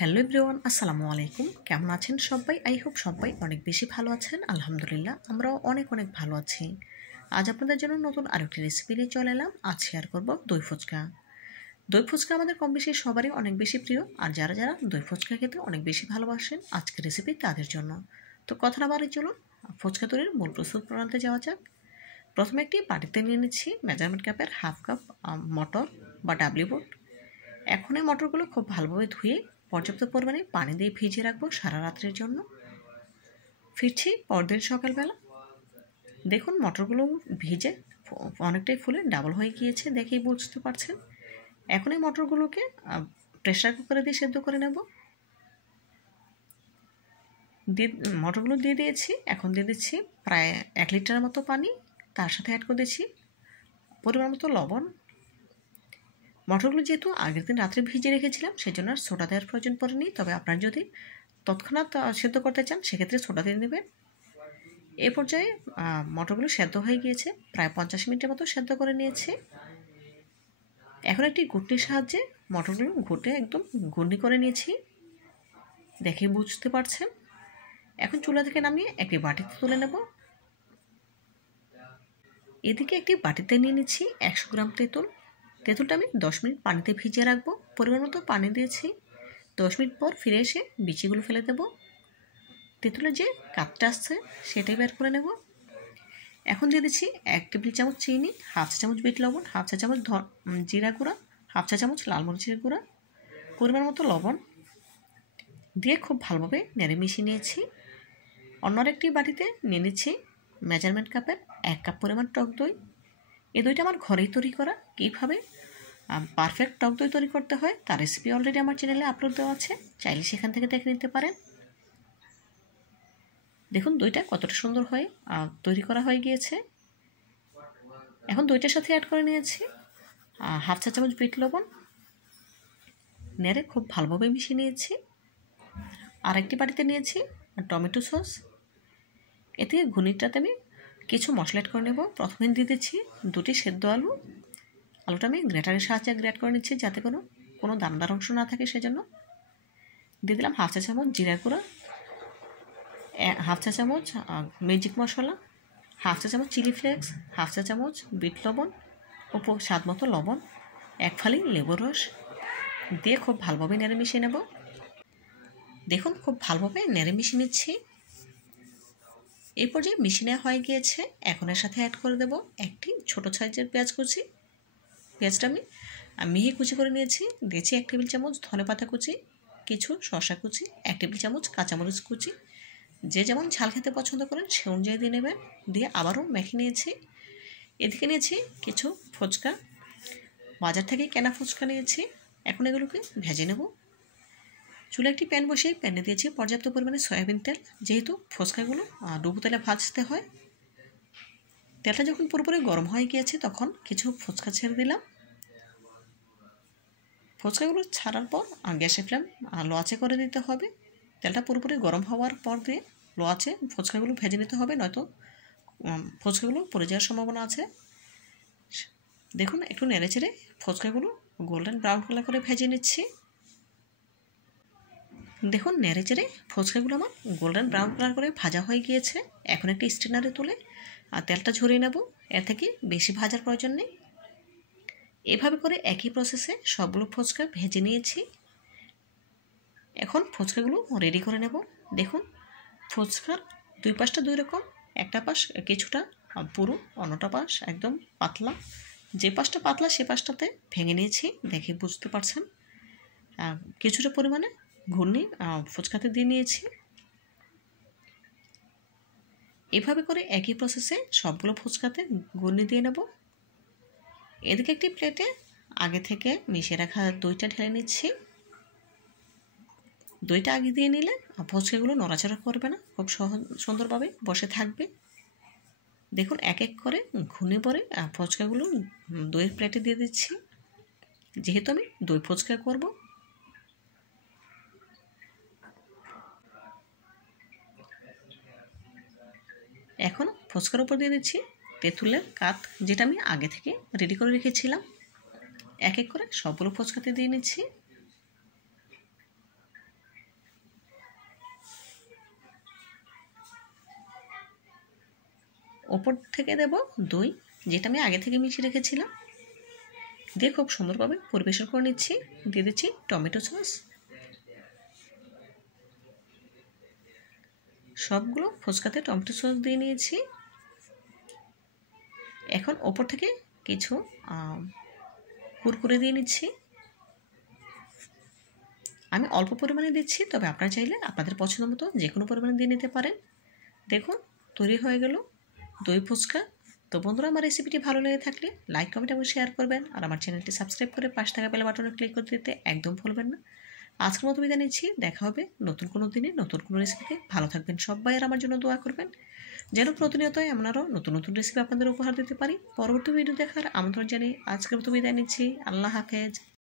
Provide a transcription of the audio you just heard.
Hello everyone, আসসালামু আলাইকুম। কেমন আছেন সবাই? আই হোপ সবাই অনেক বেশি ভালো আছেন। আলহামদুলিল্লাহ, আমরাও অনেক ভালো আছি। আজ আপনাদের জন্য নতুন আরেকটি রেসিপি নিয়ে চলে এলাম। আজ শেয়ার করব দই ফুচকা। দই ফুচকা আমাদের কম বেশি সবারই অনেক বেশি প্রিয়, আর যারা যারা দই ফুচকা খেতে অনেক বেশি ভালোবাসেন, আজকের রেসিপি তাদের জন্য। তো কথা না বাড়িয়ে চলুন ফুচকা তৈরির মূল প্রস্তুত প্রণালীতে যাওয়া যাক। প্রথমে একটি বাটিতে নিয়ে নিচ্ছি মেজারমেন্ট কাপের হাফ কাপ মটর বা ডাবলি বুট। এখন এই মটরগুলো খুব ভালোভাবে ধুয়ে পর্যাপ্ত পরিমাণে পানি দিয়ে ভিজিয়ে রাখবো সারা রাত্রের জন্য। ফিরছি পরদিন সকালবেলা। দেখুন মটরগুলো ভিজে অনেকটাই ফুলে ডাবল হয়ে গিয়েছে, দেখেই বুঝতে পারছেন। এখন এই মটরগুলোকে প্রেসার কুকারে দিয়ে সেদ্ধ করে নেব। মটরগুলো দিয়ে দিয়েছি। এখন দিয়ে দিচ্ছি প্রায় 1 লিটারের মতো পানি। তার সাথে অ্যাড করে দিচ্ছি পরিমাণ মতো লবণ। মটরগুলো যেহেতু আগের দিন রাত্রে ভিজিয়ে রেখেছিলাম, সেই জন্য আর সোডা দেওয়ার প্রয়োজন পড়েনি। তবে আপনারা যদি তৎক্ষণাৎ সেদ্ধ করতে চান সেক্ষেত্রে সোডা দিয়ে নেবেন। এই পর্যায়ে মটরগুলো সেদ্ধ হয়ে গিয়েছে, প্রায় 50 মিনিটের মতো সেদ্ধ করে নিয়েছি। এখন একটি ঘুটনির সাহায্যে মটরগুলো ঘুটে একদম গুঁড়ি করে নিয়েছি, দেখে বুঝতে পারছেন। এখন চুলা থেকে নামিয়ে একটি বাটিতে তুলে নেব। এদিকে একটি বাটিতে নিয়ে নিচ্ছি 100 গ্রাম তেঁতুল। তেঁতুলটা আমি 10 মিনিট পানিতে ভিজিয়ে রাখবো। পরিমাণ মতো পানি দিয়েছি। 10 মিনিট পর ফিরে এসে বিচিগুলো ফেলে দেব। তেঁতুলের যে কাঠটা আসছে সেটাই বের করে নেব। এখন দিয়ে দিচ্ছি 1 টেবিল চামচ চিনি, হাফ চা চামচ বিট লবণ, হাফ চা চামচ জিরা গুঁড়া, হাফ চা চামচ লাল মরিচের গুঁড়া, পরিমাণ মতো লবণ দিয়ে খুব ভালোভাবে নেড়ে মিশিয়ে নিয়েছি। অন্য একটি বাটিতে নিয়ে নিচ্ছি মেজারমেন্ট কাপের 1 কাপ পরিমাণ টক দই। এই দইটা আমার ঘরেই তৈরি করা। কীভাবে পারফেক্ট টক দই তৈরি করতে হয় তার রেসিপি অলরেডি আমার চ্যানেলে আপলোড দেওয়া আছে, চাইলে সেখান থেকে দেখে নিতে পারেন। দেখুন দইটা কতটা সুন্দর হয়ে তৈরি করা হয়ে গিয়েছে। এখন দইটার সাথে অ্যাড করে নিয়েছি হাফ চা চামচ বিট লবণ, নেড়ে খুব ভালোভাবে মিশিয়ে নিয়েছি। আর একটি বাটিতে নিয়েছি টমেটো সস। এ থেকে ঘুনিটাতে আমি কিছু মশলা অ্যাড করে নেব। প্রথমে দিয়ে দিচ্ছি 2টি সেদ্ধ আলু। আলুটা আমি গ্রেটারের সাহায্যে গ্রেট করে নিচ্ছি যাতে কোনো দানাদার অংশ না থাকে, সেজন্য। দিয়ে দিলাম হাফ চা চামচ জিরা গুঁড়া, হাফ চা চামচ ম্যাজিক মশলা, হাফ চা চামচ চিলি ফ্লেক্স, হাফ চা চামচ বিট লবণ ও স্বাদ মতো লবণ, 1 ফালি লেবুর রস দিয়ে খুব ভালোভাবে নেড়ে মিশিয়ে নেব। দেখুন খুব ভালোভাবে নেড়ে মিশিয়ে নিচ্ছি। এই পর্যায়ে মিশিয়ে নেওয়া হয়ে গিয়েছে। এখন এর সাথে অ্যাড করে দেব একটি ছোটো সাইজের পেঁয়াজ কুচি। পেঁয়াজটা আমি মিহি কুচি করে নিয়েছি। দিয়েছি 1 টেবিল চামচ ধনেপাতা কুচি, কিছু শসা কুচি, 1 টেবিল চামচ কাঁচামরিচ কুচি। যে যেমন ঝাল খেতে পছন্দ করেন সে অনুযায়ী দিয়ে নেবেন। দিয়ে আবারও মেখে নিয়েছি। এদিকে নিয়েছি কিছু ফুচকা, বাজার থেকে কেনা ফুচকা নিয়েছি। এখন এগুলোকে ভেজে নেব। চুলে একটি প্যান বসিয়ে প্যানে দিয়েছি পর্যাপ্ত পরিমাণে সয়াবিন তেল। যেহেতু ফুচকাগুলো ডুবো তেলে ভাজতে হয়, তেলটা যখন পুরোপুরি গরম হয়ে গিয়েছে তখন কিছু ফুচকা ছেড়ে দিলাম। ফুচকাগুলো ছাড়ার পর গ্যাসের ফ্লেম লো আঁচে করে দিতে হবে। তেলটা পুরোপুরি গরম হওয়ার পর দিয়ে লো আঁচে ফুচকাগুলো ভেজে নিতে হবে, নয়তো ফুচকাগুলো পড়ে যাওয়ার সম্ভাবনা আছে। দেখুন একটু নেড়ে চেড়ে ফুচকাগুলো গোল্ডেন ব্রাউন কালার করে ভেজে নিচ্ছি। দেখুন নেড়ে চেড়ে ফুচকাগুলো আমার গোল্ডেন ব্রাউন কালার করে ভাজা হয়ে গিয়েছে। এখন একটি স্ট্রেনারে তুলে তেলটা ঝরিয়ে নেব। এর থেকে বেশি ভাজার প্রয়োজন নেই। এভাবে করে একই প্রসেসে সবগুলো ফুচকা ভেজে নিয়েছি। এখন ফুচকাগুলো রেডি করে নেব। দেখুন ফুচকার দুই পাশটা দুই রকম, একটা পাশ কিছুটা পুরো, অন্যটা পাশ একদম পাতলা। যে পাশটা পাতলা সে পাশটাতে ভেঙে নিয়েছি, দেখে বুঝতে পারছেন। কিছুটা পরিমাণে ঘূর্ণি ফুচকাতে দিয়ে নিয়েছি। এভাবে করে একই প্রসেসে সবগুলো ফুচকাতে ঘূর্ণি দিয়ে নেব। এদিকে একটি প্লেটে আগে থেকে মিশিয়ে রাখা দইটা ঢেলে নিচ্ছি। দইটা আগে দিয়ে নিলে ফুচকাগুলো নড়াচড়া করবে না, খুব সুন্দরভাবে বসে থাকবে। দেখুন এক এক করে ঘুনে পরে ফুচকাগুলো দইয়ের প্লেটে দিয়ে দিচ্ছি। যেহেতু আমি দই ফুচকা করব, এখন ফুচকার উপর দিয়ে দিচ্ছি তেঁতুলের কাঠ, যেটা আমি আগে থেকে রেডি করে রেখেছিলাম। এক এক করে সবগুলো ফুচকাতে দিয়ে নিচ্ছি। ওপর থেকে দেব দই, যেটা আমি আগে থেকে মিশিয়ে রেখেছিলাম, দিয়ে খুব সুন্দরভাবে পরিবেশন করে নিচ্ছি। দিয়ে দিচ্ছি টমেটো সস। সবগুলো ফুচকাতে টমেটো সস দিয়ে নিয়েছি। এখন ওপর থেকে কিছু কুরকুরে দিয়ে নিচ্ছি। আমি অল্প পরিমাণে দিচ্ছি, তবে আপনারা চাইলে আপনাদের পছন্দ মতো যে কোনো পরিমাণে দিয়ে নিতে পারেন। দেখুন তৈরি হয়ে গেল দই ফুচকা। তো বন্ধুরা, আমার রেসিপিটি ভালো লেগে থাকলে লাইক, কমেন্ট এবং শেয়ার করবেন। আর আমার চ্যানেলটি সাবস্ক্রাইব করে পাশে থাকা বেল বাটনে ক্লিক করে দিতে একদম ভুলবেন না। আজকের মতো বিদায় নিচ্ছি। দেখা হবে নতুন কোনো দিনে নতুন কোনো রেসিপিতে। ভালো থাকবেন সবাই, আর আমার জন্য দোয়া করবেন যেন প্রতিনিয়ত আমরাও নতুন নতুন রেসিপি আপনাদের উপহার দিতে পারি। পরবর্তী ভিডিও দেখার আমন্ত্রণ জানিয়ে আজকের মতো বিদায় নিচ্ছি। আল্লাহ হাফেজ।